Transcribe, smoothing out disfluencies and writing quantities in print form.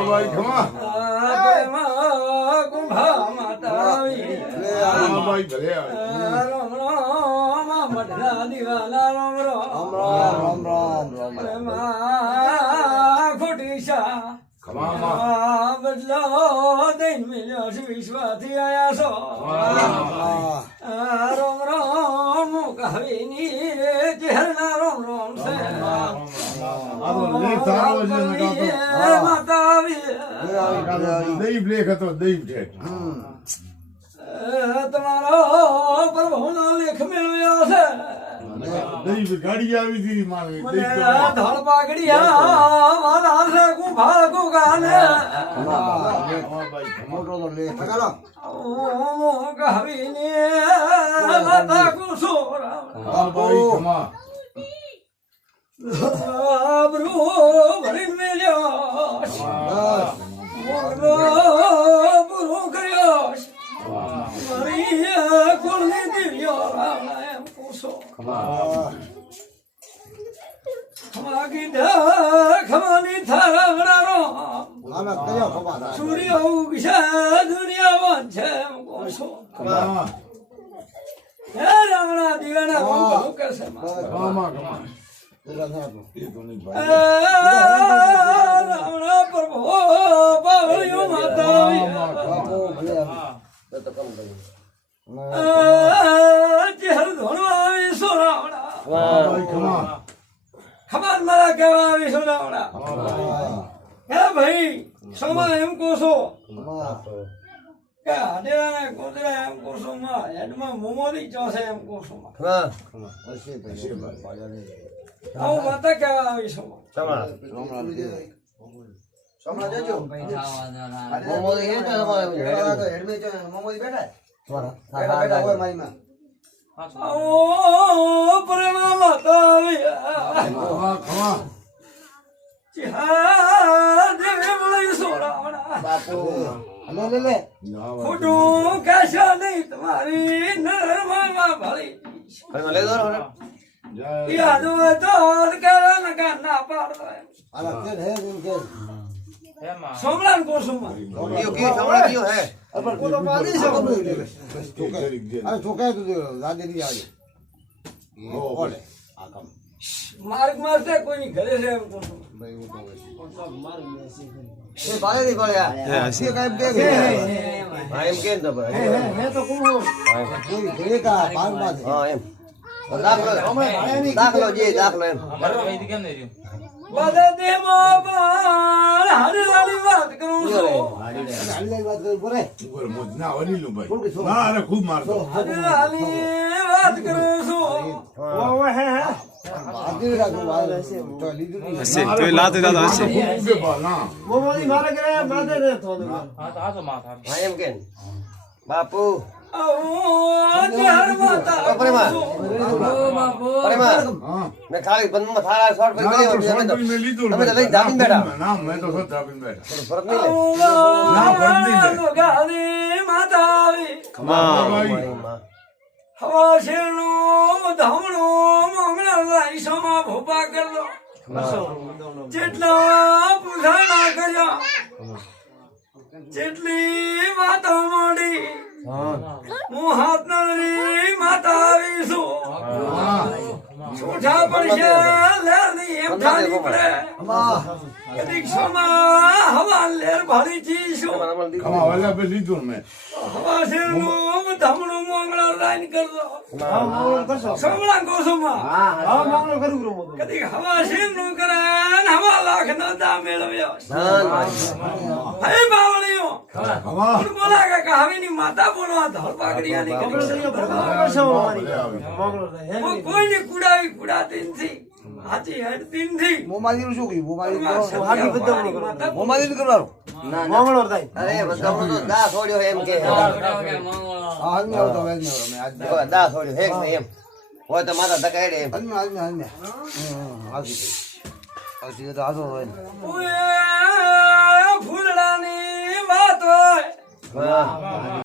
ભાઈ ખમા કુંભા માતા ભાઈ ભલે મઢડા દિવાલા રામ રામ ખોટી શા બદલો દઈને મિલ્યો છે વિશ્વાથી આયા છો રામ રામ કહાવીની ચહેરના રામ રામ છે માતા દૈવ લેખ હતો દૈવ છે તમારો પ્રભુનો લેખ મેળવ્યો છે દૈવ ગાડી આવી હતી મારે ધળ પાઘડિયા મારા છે કુંભાર કુગાને મોટો તો લેખ ચાલો ઓ કહાવીની માતા કુસોરા ભાઈ ખમા આબરૂ ભરીને મેલ્યો મોગલો પૂરો કર્યો મારી કુળની દિવ્યો રાવણા એમ પૂછો ખમા કીધા ખમાની થારાવડાનો આમે કયો ખબર સૂર્ય ઉગશે દુનિયા વંશે એમ પૂછો હે રાવણા દીવાના ભલું કરશે ખમા ખમા રાવણા પ્રભુ બાવળિયો માતા ચહેર ધોણો આવીશું રાવણા ભાઈ ખમા ખબર મારા કેવા આવીશું રાવણા હે ભાઈ સમા એમ કોશો કે હાડેરા કોદરા એમ કોશો માં હેડમાં મોમોની ચોસે એમ કોશો માં આવું માતા કેવા આવીશું સમણા જજો મોમોદી હે તો હેડમે જો મોમોદી બેઠા બેઠા હોય મારી માં ઓ પ્રેમા માતા આવી ખમા ખમા ચિહા દેવે બોલી સોરાવણા બાપુ લે ખોટું કહેશો નહીં તમારી નરમામાં ભળી લે દો યાદ હોય તો કરે ને કે ના પાડો આલા કે હે કે સોમલાન કોસુમાં કયો સમણા કયો હે અરે કોતો પાડી છે અરે ચોકાય તો રાધે ની આજે ઓલે આ કામ માર્ગ મારતે કોઈની ઘરે છે એમ કોસુમાં ભાઈ હું તો માર્ગ મેસી એ બાલે ની પડ્યા હે કાઈ દે હા એમ કેમ તો હે તો કોણ કોઈ ઘરે કા ભાગ માં હા એમ દાખલો જે દાખલો એમ બધે દેમો બાળ હરિયાળી વાત કરું છું હાલી વાત કરું પડે ઉપર મોજ ના વડીલું ભાઈ ના અરે ખૂબ મારતો હરિયાળી વાત કરું છું ઓવે હે આદિ રાખો વાળ તો લીધું હશે તો લાતે દાદા હશે ઉગે બા ના મોમોની મારે કરે માથે ને થોડું હા એમ કેમ બાપુ મેં ખાલી બંધ થારા શોર્ટ પર ગયો મેં લીધું તમે તો લઈ દાબીને બેઠા ના મેં તો સત દાબીને બેઠા ફરક નહીં ના ફરક નહીં લે હવા શેરનું ધમણું મંગળા લાઈસોમાં ભોપા કરલો જેટલા પૂછાણા કર્યા જેટલી વાતો મોડી હું હાથ નળી માતા આવીશું છૂટા પડશે લેરની એમ ઠાની પડે કદીક સોમાં હવા લેર ભારી ચીશું ખમા વાલા બે લીધું મેં હવા શેરનું ધમણું મંગળા લાઈન કરલો સોમલા કોસુમાં કદીક હવા શેરનું કરે હવા લાખ નો દા મેળવ્યો હે બાવળીઓ ખમા બોલા કે કહાવીની માતા બોલવા ધળ પાઘડિયાની કોઈની કુડાવી કુડાતી નથી હાચી હડતી નથી મોમાલી નું શું કર્યું મોમાલી કરવાનું મંગળવાર થાય અરે બધા તો દા છોડ્યો એમ કે હા હંગ આવતો વેલ મે આજ દા છોડ્યો હેક ને એમ હોય તો માતા ધકાડે એમ હાલ આવતી તો આજો હોય ફૂલડાની વાત હોય